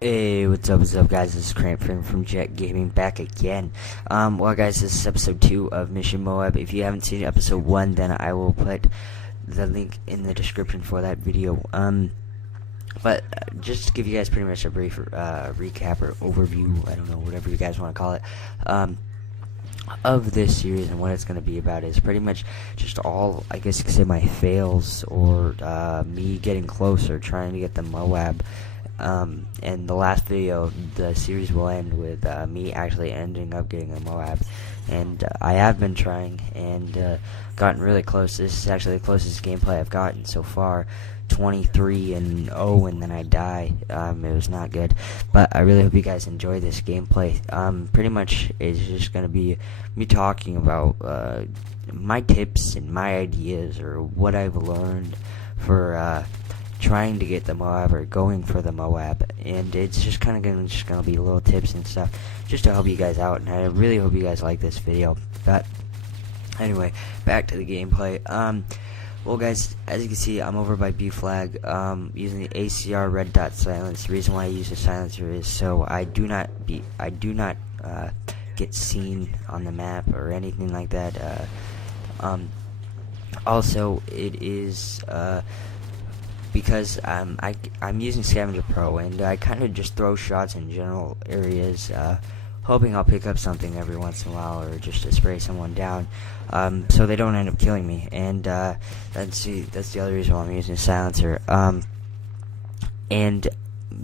Hey, what's up, guys? This is Cramped from JetGamming back again. Well, guys, this is episode 2 of Mission MOAB. If you haven't seen episode 1, then I will put the link in the description for that video. But just to give you guys pretty much a brief recap or overview, I don't know, whatever you guys want to call it, of this series and what it's going to be about is pretty much just all, I guess you could say, my fails or me getting closer, trying to get the MOAB. And the last video, the series will end with me actually ending up getting a MOAB, and I have been trying and gotten really close. This is actually the closest gameplay I've gotten so far, 23-0, and then I die. It was not good, but I really hope you guys enjoy this gameplay. Pretty much it's just gonna be me talking about my tips and my ideas, or what I've learned for trying to get the MOAB or going for the MOAB, and it's just kind of gonna be little tips and stuff just to help you guys out, and I really hope you guys like this video. But anyway, back to the gameplay. Well, guys, as you can see, I'm over by B flag, using the ACR red dot silence. The reason why I use the silencer is so I do not get seen on the map or anything like that. Also, it is because I'm using Scavenger Pro, and I kind of just throw shots in general areas, hoping I'll pick up something every once in a while, or just to spray someone down, so they don't end up killing me. And that's the other reason why I'm using a silencer. And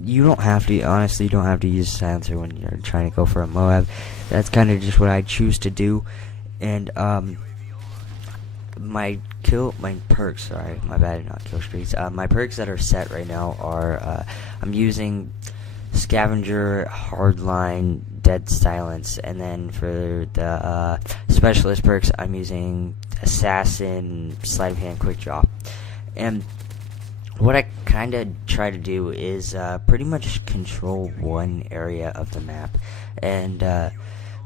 you don't have to, honestly, you don't have to use a silencer when you're trying to go for a MOAB. That's kind of just what I choose to do. And my perks, sorry, my bad, not kill streaks. My perks that are set right now are, I'm using Scavenger, Hardline, Dead Silence, and then for the specialist perks, I'm using Assassin, Sleight of Hand, Quick Draw. And what I kind of try to do is pretty much control one area of the map. And the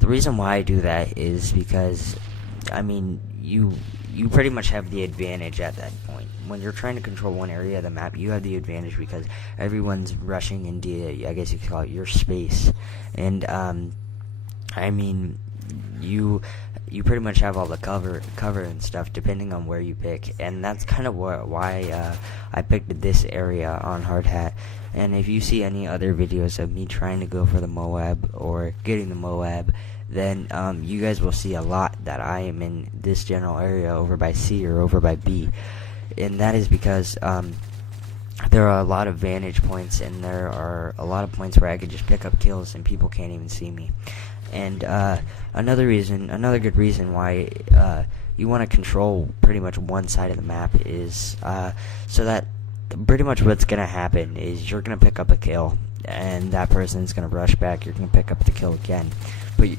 reason why I do that is because, I mean, you pretty much have the advantage at that point. When you're trying to control one area of the map, you have the advantage because everyone's rushing into, I guess you could call it, your space. And I mean, you pretty much have all the cover and stuff depending on where you pick, and that's kind of why I picked this area on hard hat. And if you see any other videos of me trying to go for the MOAB or getting the MOAB, then you guys will see a lot that I am in this general area over by C or over by B. And that is because there are a lot of vantage points, and there are a lot of points where I could just pick up kills and people can't even see me. And another good reason why you want to control pretty much one side of the map is so that pretty much what's going to happen is you're going to pick up a kill, and that person's going to rush back, you're going to pick up the kill again. But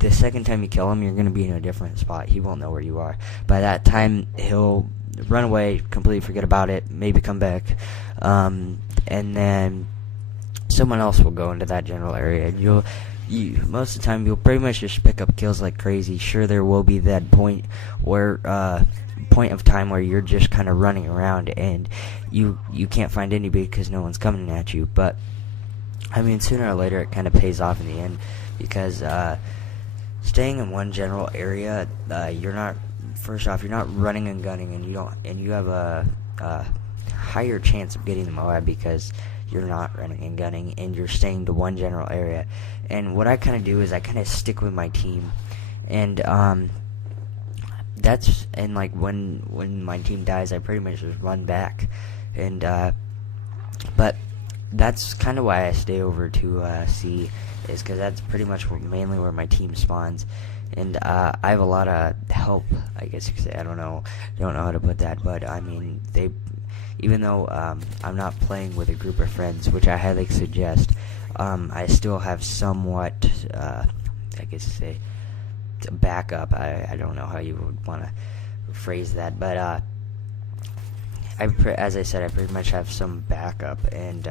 the second time you kill him, you're going to be in a different spot. He won't know where you are. By that time, he'll run away, completely forget about it, maybe come back, and then someone else will go into that general area, and most of the time you'll pretty much just pick up kills like crazy. Sure, there will be that point of time where you're just kind of running around and you can't find anybody because no one's coming at you, but I mean, sooner or later it kind of pays off in the end, because staying in one general area, you're not running and gunning, and you have a higher chance of getting the MOAB because you're not running and gunning, and you're staying to one general area. And what I kind of do is I kind of stick with my team, and like when my team dies, I pretty much just run back, and but that's kind of why I stay over to C, is because that's pretty much mainly where my team spawns. And I have a lot of help, I guess you could say. I don't know how to put that, but I mean, even though I'm not playing with a group of friends, which I highly suggest, I still have somewhat, I guess you say, backup. I don't know how you would want to phrase that, but as I said, I pretty much have some backup, and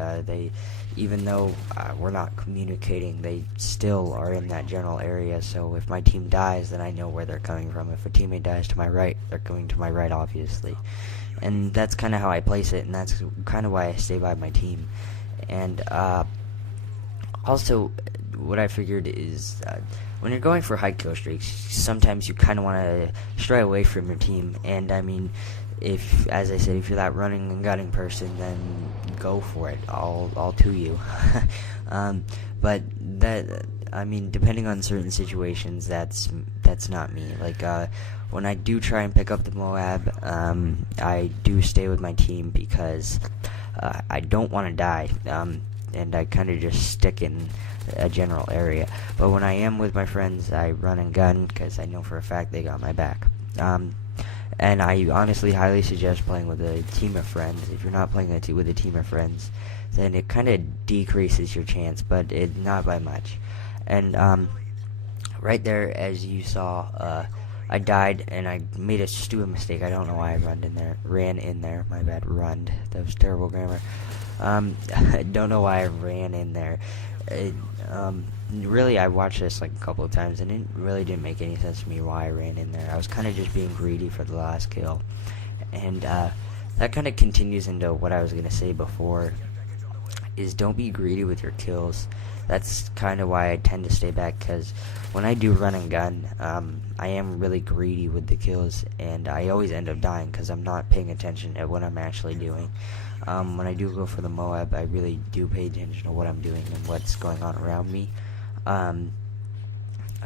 even though we're not communicating, they still are in that general area. So if my team dies, then I know where they're coming from. If a teammate dies to my right, they're going to my right, obviously. And that's kind of how I place it, and that's kind of why I stay by my team. And Also, what I figured is when you're going for high kill streaks, sometimes you kind of want to stray away from your team. And I mean, if, as I said, if you're that running and gunning person, then go for it. All to you. But that, I mean, depending on certain situations, that's not me. Like when I do try and pick up the MOAB, I do stay with my team because I don't want to die. And I kind of just stick in a general area. But when I am with my friends, I run and gun because I know for a fact they got my back. And I honestly highly suggest playing with a team of friends. If you're not playing with a team of friends, then it kind of decreases your chance, but not by much. And right there, as you saw, I died and I made a stupid mistake. I don't know why I ran in there. My bad, runned. That was terrible grammar. I don't know why I ran in there. Really, I watched this like a couple of times, and it really didn't make any sense to me why I ran in there. I was kind of just being greedy for the last kill, and that kind of continues into what I was gonna say before. Is don't be greedy with your kills. That's kind of why I tend to stay back, because when I do run and gun, I am really greedy with the kills, and I always end up dying because I'm not paying attention at what I'm actually doing. When I do go for the MOAB, I really do pay attention to what I'm doing and what's going on around me.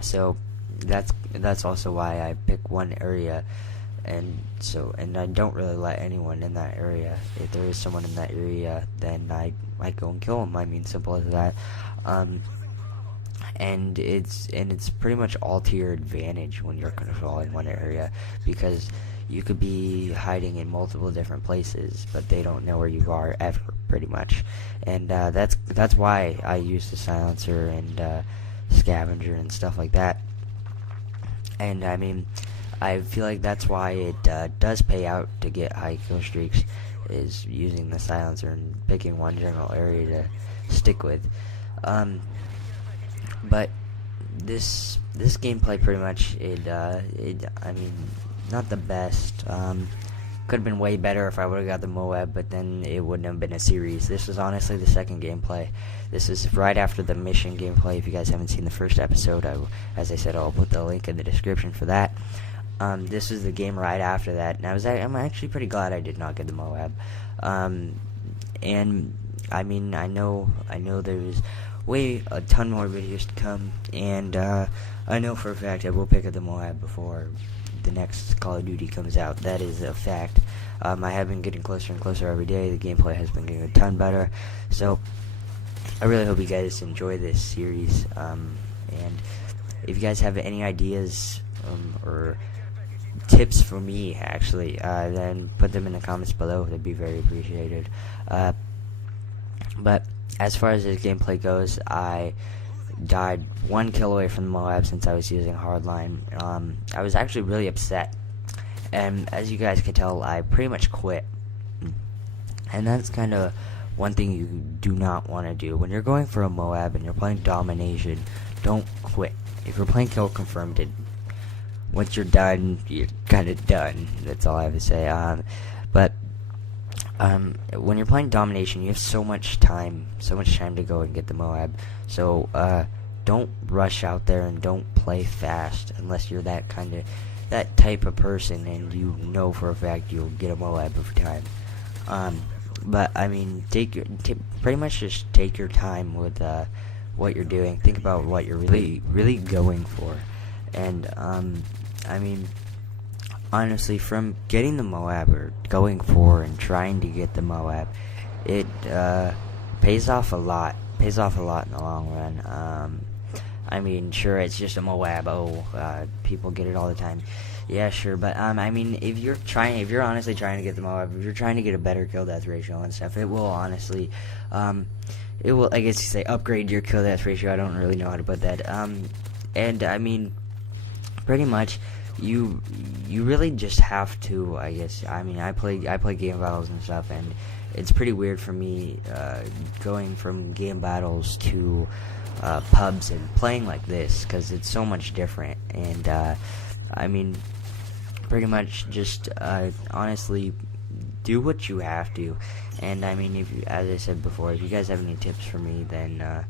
So that's also why I pick one area, and I don't really let anyone in that area. If there is someone in that area, then I go and kill them. I mean, simple as that. And it's pretty much all to your advantage when you're controlling one area, because you could be hiding in multiple different places, but they don't know where you are ever, pretty much. And that's why I use the silencer and scavenger and stuff like that. And I mean, I feel like that's why it does pay out to get high kill streaks, is using the silencer and picking one general area to stick with. But this gameplay pretty much I mean, not the best. Could have been way better if I would have got the MOAB, but then it wouldn't have been a series. This was honestly the second gameplay. This is right after the mission gameplay. If you guys haven't seen the first episode, as I said, I'll put the link in the description for that. This was the game right after that, and I'm actually pretty glad I did not get the MOAB. And I mean, I know there's a ton more videos to come, and I know for a fact I will pick up the MOAB before the next Call of Duty comes out. That is a fact. I have been getting closer and closer every day. The gameplay has been getting a ton better, so I really hope you guys enjoy this series. And if you guys have any ideas or tips for me, actually, then put them in the comments below. That'd be very appreciated. But as far as this gameplay goes, I died one kill away from the MOAB since I was using hardline. I was actually really upset, and as you guys can tell, I pretty much quit. And that's kind of one thing you do not want to do when you're going for a MOAB and you're playing domination. Don't quit. If you're playing kill confirmed, once you're done, you're kind of done. That's all I have to say. But when you're playing domination, you have so much time to go and get the MOAB. So don't rush out there and don't play fast unless you're that type of person and you know for a fact you'll get a MOAB every time. But I mean, pretty much just take your time with what you're doing. Think about what you're really going for, and I mean, honestly, from getting the MOAB or going for and trying to get the MOAB, it pays off a lot. Pays off a lot in the long run. I mean, sure, it's just a MOAB. People get it all the time. Yeah, sure, but I mean, if you're honestly trying to get the MOAB, if you're trying to get a better kill death ratio and stuff, it will honestly, it will, I guess you say, upgrade your kill death ratio. I don't really know how to put that. And I mean, pretty much, you really just have to, I guess. I mean, I play game battles and stuff, and it's pretty weird for me going from game battles to pubs and playing like this, because it's so much different. And I mean, pretty much just honestly do what you have to. And I mean, as I said before, if you guys have any tips for me, then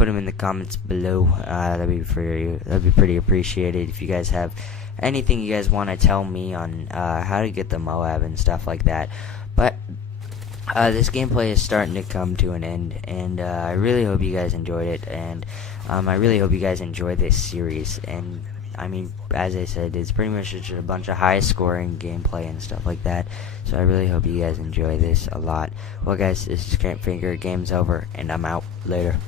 put them in the comments below. That'd be pretty appreciated. If you guys have anything you guys want to tell me on how to get the MOAB and stuff like that. But this gameplay is starting to come to an end, and I really hope you guys enjoyed it, and I really hope you guys enjoy this series. And I mean, as I said, it's pretty much just a bunch of high-scoring gameplay and stuff like that. So I really hope you guys enjoy this a lot. Well, guys, this is Cramped. Game's over, and I'm out. Later.